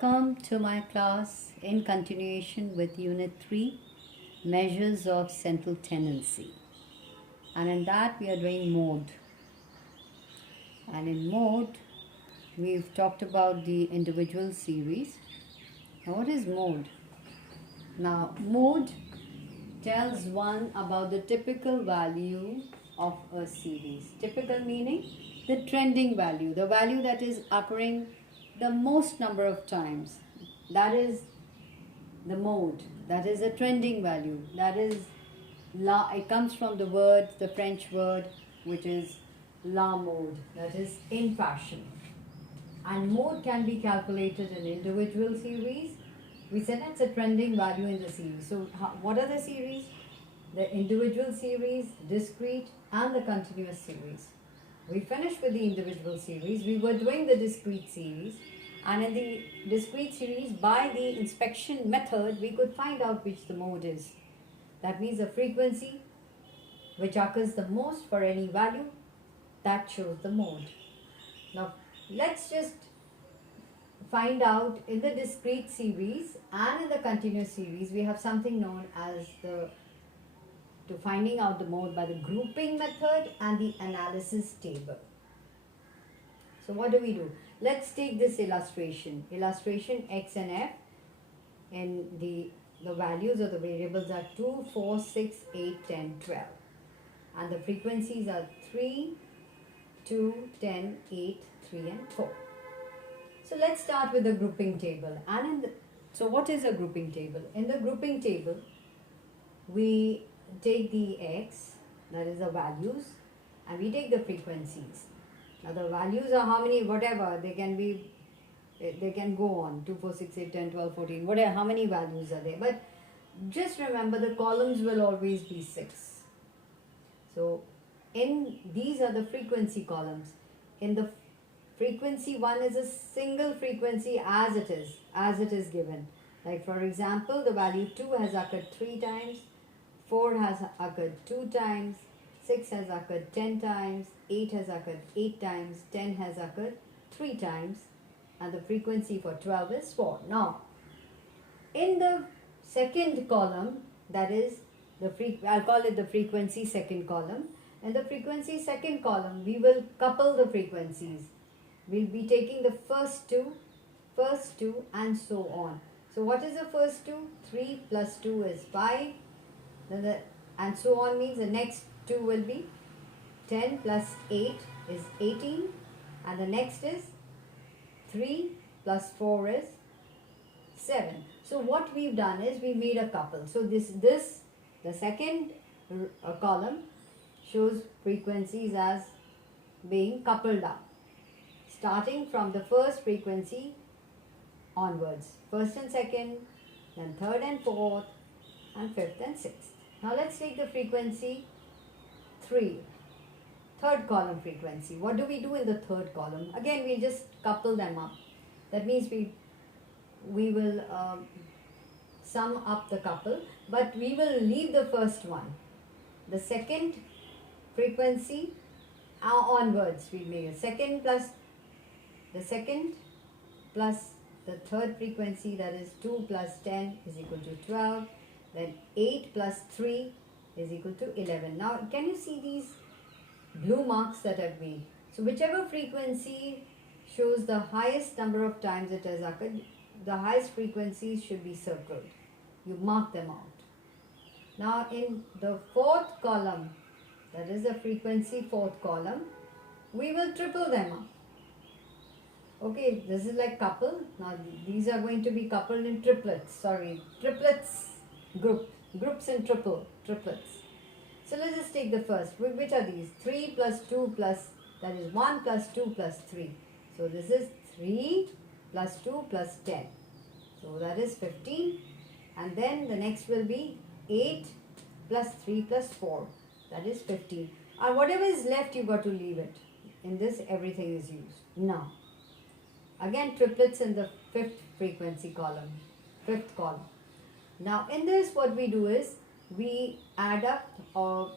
Welcome to my class in continuation with Unit 3 Measures of Central Tendency. And in that, we are doing mode. And in mode, we've talked about the individual series. Now, what is mode? Now, mode tells one about the typical value of a series. Typical meaning the trending value, the value that is occurring the most number of times. That is the mode. That is a trending value. That is la. It comes from the word, the French word, which is la mode. That is in fashion. And mode can be calculated in individual series. We said it's a trending value in the series. So what are the series? The individual series, discrete, and the continuous series. We finished with the individual series. We were doing the discrete series. And in the discrete series, by the inspection method, we could find out which the mode is. That means the frequency which occurs the most for any value, that shows the mode. Now, let's just find out in the discrete series and in the continuous series, we have something known as to finding out the mode by the grouping method and the analysis table. So what do? Let's take this illustration. Illustration X and F, and the values of the variables are 2, 4, 6, 8, 10, 12. And the frequencies are 3, 2, 10, 8, 3 and 4. So let's start with the grouping table. So what is a grouping table? In the grouping table, we take the X, that is the values, and we take the frequencies. Now the values are how many, whatever, they can go on, 2, 4, 6, 8, 10, 12, 14, whatever, how many values are there. But just remember the columns will always be 6. So these are the frequency columns. In the frequency 1 is a single frequency as it is given. Like for example, the value 2 has occurred 3 times, 4 has occurred 2 times, 6 has occurred 10 times, 8 has occurred 8 times, 10 has occurred 3 times, and the frequency for 12 is 4. Now, in the second column, that is I'll call it the frequency second column. In the frequency second column, we will couple the frequencies. We'll be taking the first two, and so on. So what is the first two? 3 plus 2 is 5. Then and so on means the next 2 will be 10 plus 8 is 18. And the next is 3 plus 4 is 7. So what we've done is we made a couple. So the second column shows frequencies as being coupled up, starting from the first frequency onwards. First and second, then third and fourth, and fifth and sixth. Now let's take the frequency 3, third column frequency. What do we do in the third column? Again, we just couple them up. That means we will sum up the couple, but we will leave the first one. The second frequency onwards, we make a second plus the second plus the third frequency, that is 2 plus 10 is equal to 12. Then 8 plus 3 is equal to 11. Now, can you see these blue marks that I've made? So, whichever frequency shows the highest number of times it has occurred, the highest frequencies should be circled. You mark them out. Now, in the fourth column, that is the frequency fourth column, we will triple them up. Okay, this is like couple. Now, these are going to be coupled in triplets. Triplets. Groups in triplets. So let's just take the first. Which are these? 3 plus 2 plus, that is 1 plus 2 plus 3. So this is 3 plus 2 plus 10. So that is 15. And then the next will be 8 plus 3 plus 4. That is 15. And whatever is left, you got to leave it. In this, everything is used. Now, again, triplets in the fifth frequency column, fifth column. Now, in this, what we do is we add up, or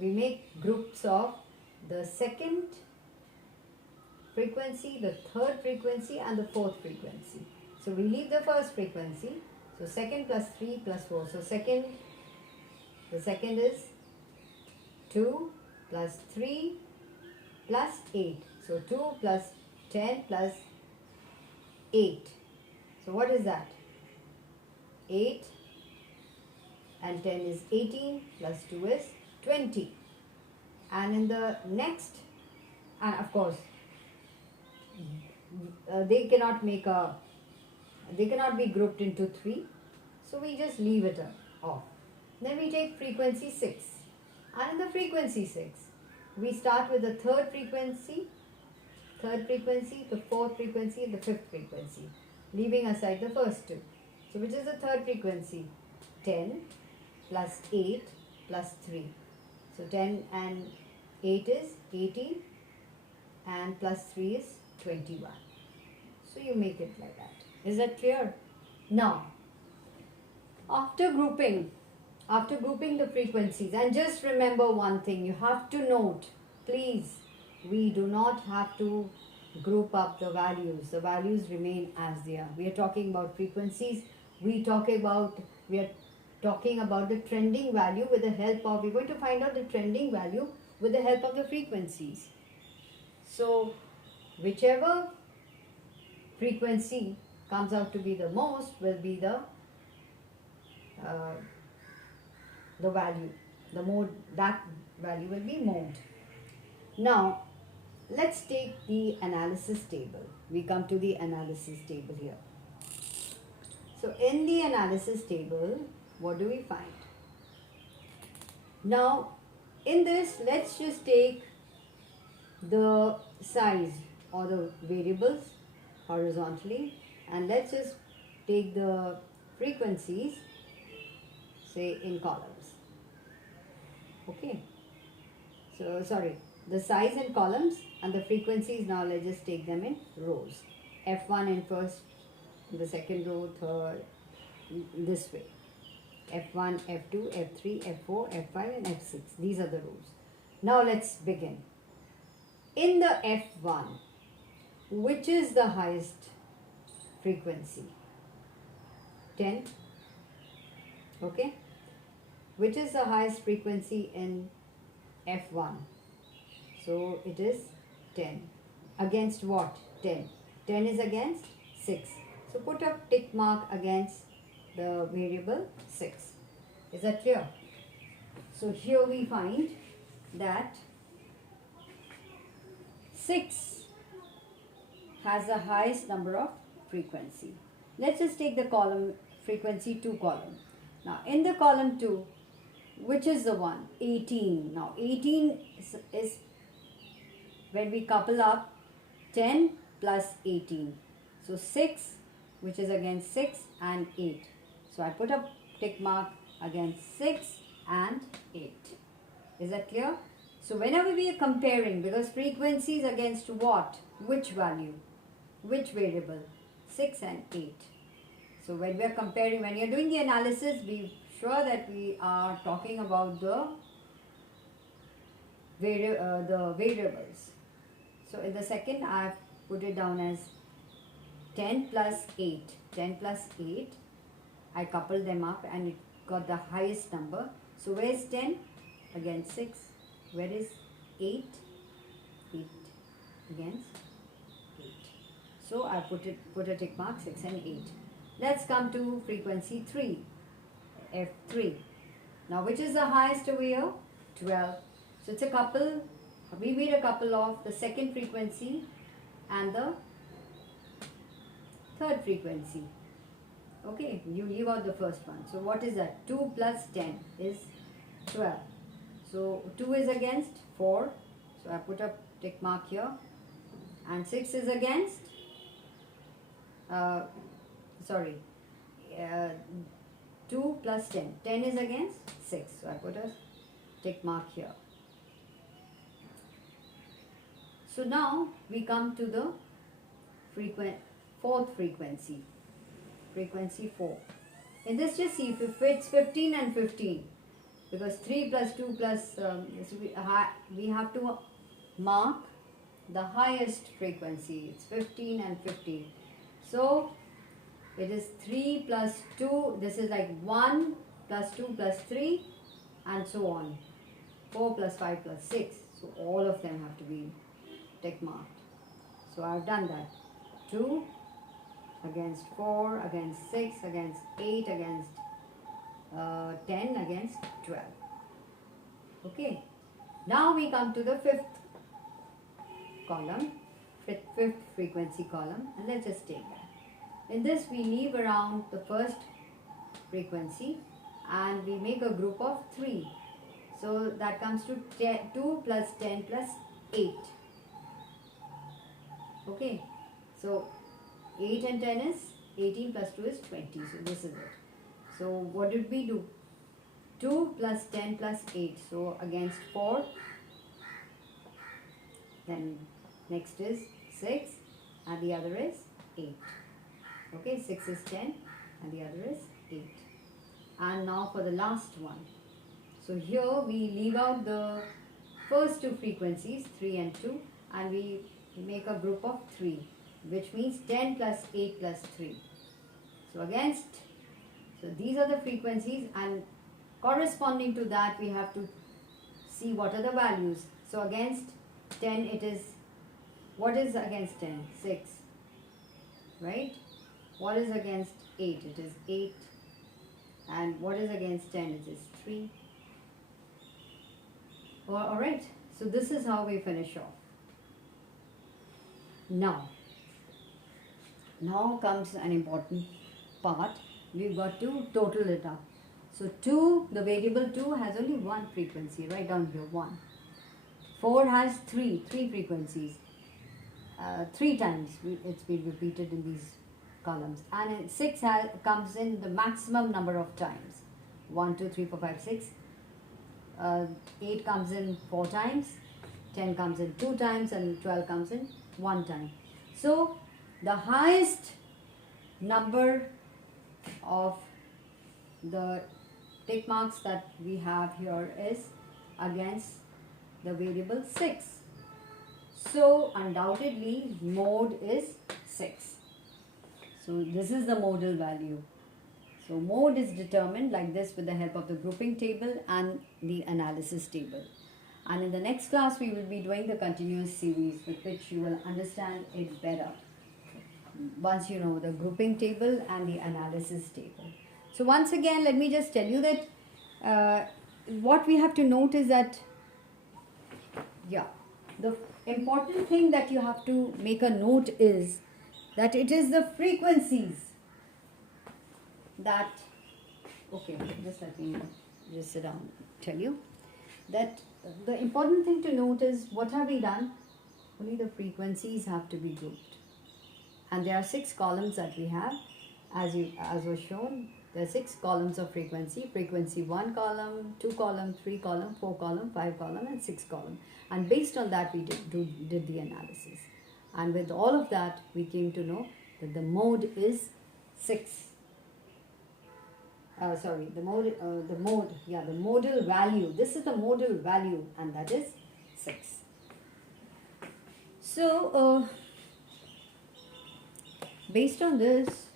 we make groups of the second frequency, the third frequency, and the fourth frequency. So So we leave the first frequency. So second plus 3 plus 4. So the second is 2 plus 3 plus 8. So 2 plus 10 plus 8. So what is that? 8 and 10 is 18 plus 2 is 20. And in the next, and of course, they cannot be grouped into 3. So we just leave it off. Then we take frequency 6. And in the frequency 6, we start with the third frequency, the fourth frequency, and the fifth frequency, leaving aside the first two. So which is the third frequency? 10 plus 8 plus 3. So 10 and 8 is 18 and plus 3 is 21. So you make it like that. Is that clear? Now, after grouping the frequencies, and just remember one thing, you have to note, please, we do not have to group up the values. The values remain as they are. We are talking about frequencies. We are talking about the trending value with the help of, we're going to find out the trending value with the help of the frequencies. So whichever frequency comes out to be the most will be the value. The mode, that value will be mode. Now let's take the analysis table. We come to the analysis table here. So in the analysis table, what do we find? Now in this, let's just take the size or the variables horizontally, and let's just take the frequencies, say, in columns. Okay, so sorry, the size in columns and the frequencies, now let's just take them in rows. F1 in first, the second row, third, this way. F1, F2, F3, F4, F5 and F6. These are the rows. Now let's begin. In the F1, which is the highest frequency? 10. Okay. Which is the highest frequency in F1? So it is 10. Against what? 10. 10 is against 6. So put a tick mark against the variable 6. Is that clear? So here we find that 6 has the highest number of frequency. Let's just take the column frequency 2 column. Now in the column 2, which is the one? 18. Now 18 is when we couple up 10 plus 18. So 6, which is against 6 and 8. So I put a tick mark against 6 and 8. Is that clear? So whenever we are comparing, because frequencies against what? Which value? Which variable? 6 and 8. So when we are comparing, when you are doing the analysis, be sure that we are talking about the variables. So in the second, I have put it down as 10 plus 8. 10 plus 8. I coupled them up and it got the highest number. So where is 10? Against 6. Where is 8? 8 against 8. So I put a tick mark 6 and 8. Let's come to frequency 3. F3. Now which is the highest over here? 12. So it's a couple. We made a couple of the second frequency and the third frequency. Okay, you leave out the first one. So what is that? 2 plus 10 is 12. So 2 is against 4. So I put a tick mark here. And 6 is against, 2 plus 10. 10 is against 6. So I put a tick mark here. So now we come to the fourth frequency. Frequency 4. In this, just see if it's 15 and 15. Because 3 plus 2 plus, we have to mark the highest frequency. It's 15 and 15. So it is 3 plus 2, this is like 1 plus 2 plus 3 and so on. 4 plus 5 plus 6. So all of them have to be tick marked. So I've done that. 2 against 4, against 6, against 8, against 10, against 12. Okay. Now we come to the fifth column, fifth frequency column, and let's just take that. In this we leave around the first frequency and we make a group of 3. So that comes to 2 plus 10 plus 8. Okay. So 8 and 10 is 18 plus 2 is 20. So this is it. So what did we do? 2 plus 10 plus 8. So against 4. Then next is 6 and the other is 8. Okay, 6 is 10 and the other is 8. And now for the last one. So here we leave out the first two frequencies, 3 and 2, and we make a group of 3, which means 10 plus 8 plus 3. So these are the frequencies, and corresponding to that we have to see what are the values. So against 10 it is, what is against 10? 6, right? What is against 8? It is 8. And what is against 10? It is 3. Alright, so this is how we finish off. Now comes an important part. We've got to total it up. So 2, the variable 2 has only one frequency, right down here, 1. 4 has 3 frequencies. 3 times it's been repeated in these columns. And 6 comes in the maximum number of times. 1, 2, 3, 4, 5, 6. 8 comes in 4 times, 10 comes in 2 times, and 12 comes in 1 time. So the highest number of the tick marks that we have here is against the variable 6. So undoubtedly mode is 6. So this is the modal value. So mode is determined like this with the help of the grouping table and the analysis table. And in the next class we will be doing the continuous series, with which you will understand it better once you know the grouping table and the analysis table. So once again, let me just tell you that what we have to note is that, the important thing that you have to make a note is that it is the frequencies that, okay, just let me just sit down and tell you that the important thing to note is, what have we done? Only the frequencies have to be grouped. And there are 6 columns that we have, as was shown. There are 6 columns of frequency. Frequency 1 column, 2 column, 3 column, 4 column, 5 column, and 6 column. And based on that we did the analysis. And with all of that we came to know that the mode is 6. The modal value. This is the modal value, and that is 6. So based on this,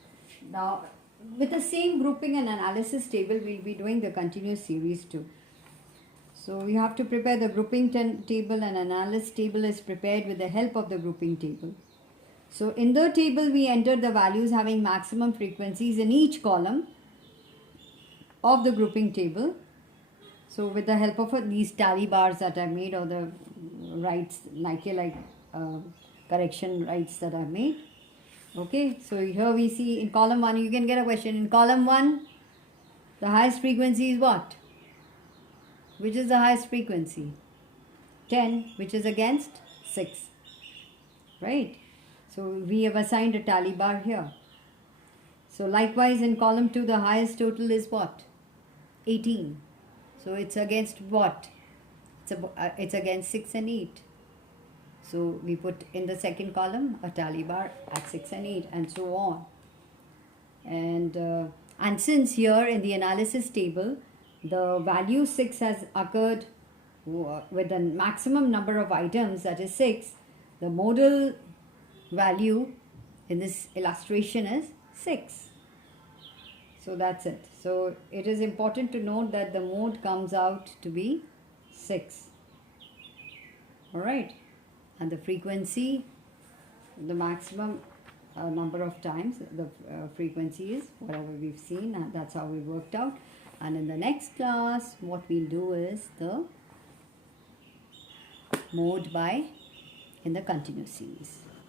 now with the same grouping and analysis table, we'll be doing the continuous series too. So we have to prepare the grouping table, and analysis table is prepared with the help of the grouping table. So in the table we enter the values having maximum frequencies in each column of the grouping table. So with the help of these tally bars that I made, or the rights, Nike-like correction rights that I made. Okay, so here we see in column 1, you can get a question. In column 1, the highest frequency is what? Which is the highest frequency? 10, which is against 6. Right? So we have assigned a tally bar here. So likewise in column 2, the highest total is what? 18. So it's against what? It's against 6 and 8. So we put in the second column a tally bar at 6 and 8, and so on. And since here in the analysis table the value 6 has occurred with the maximum number of items, that is 6, the modal value in this illustration is 6. So that's it. So it is important to note that the mode comes out to be 6. Alright. And the frequency, the maximum number of times the frequency is whatever we've seen, and that's how we worked out. And in the next class, what we'll do is the mode by in the continuous series.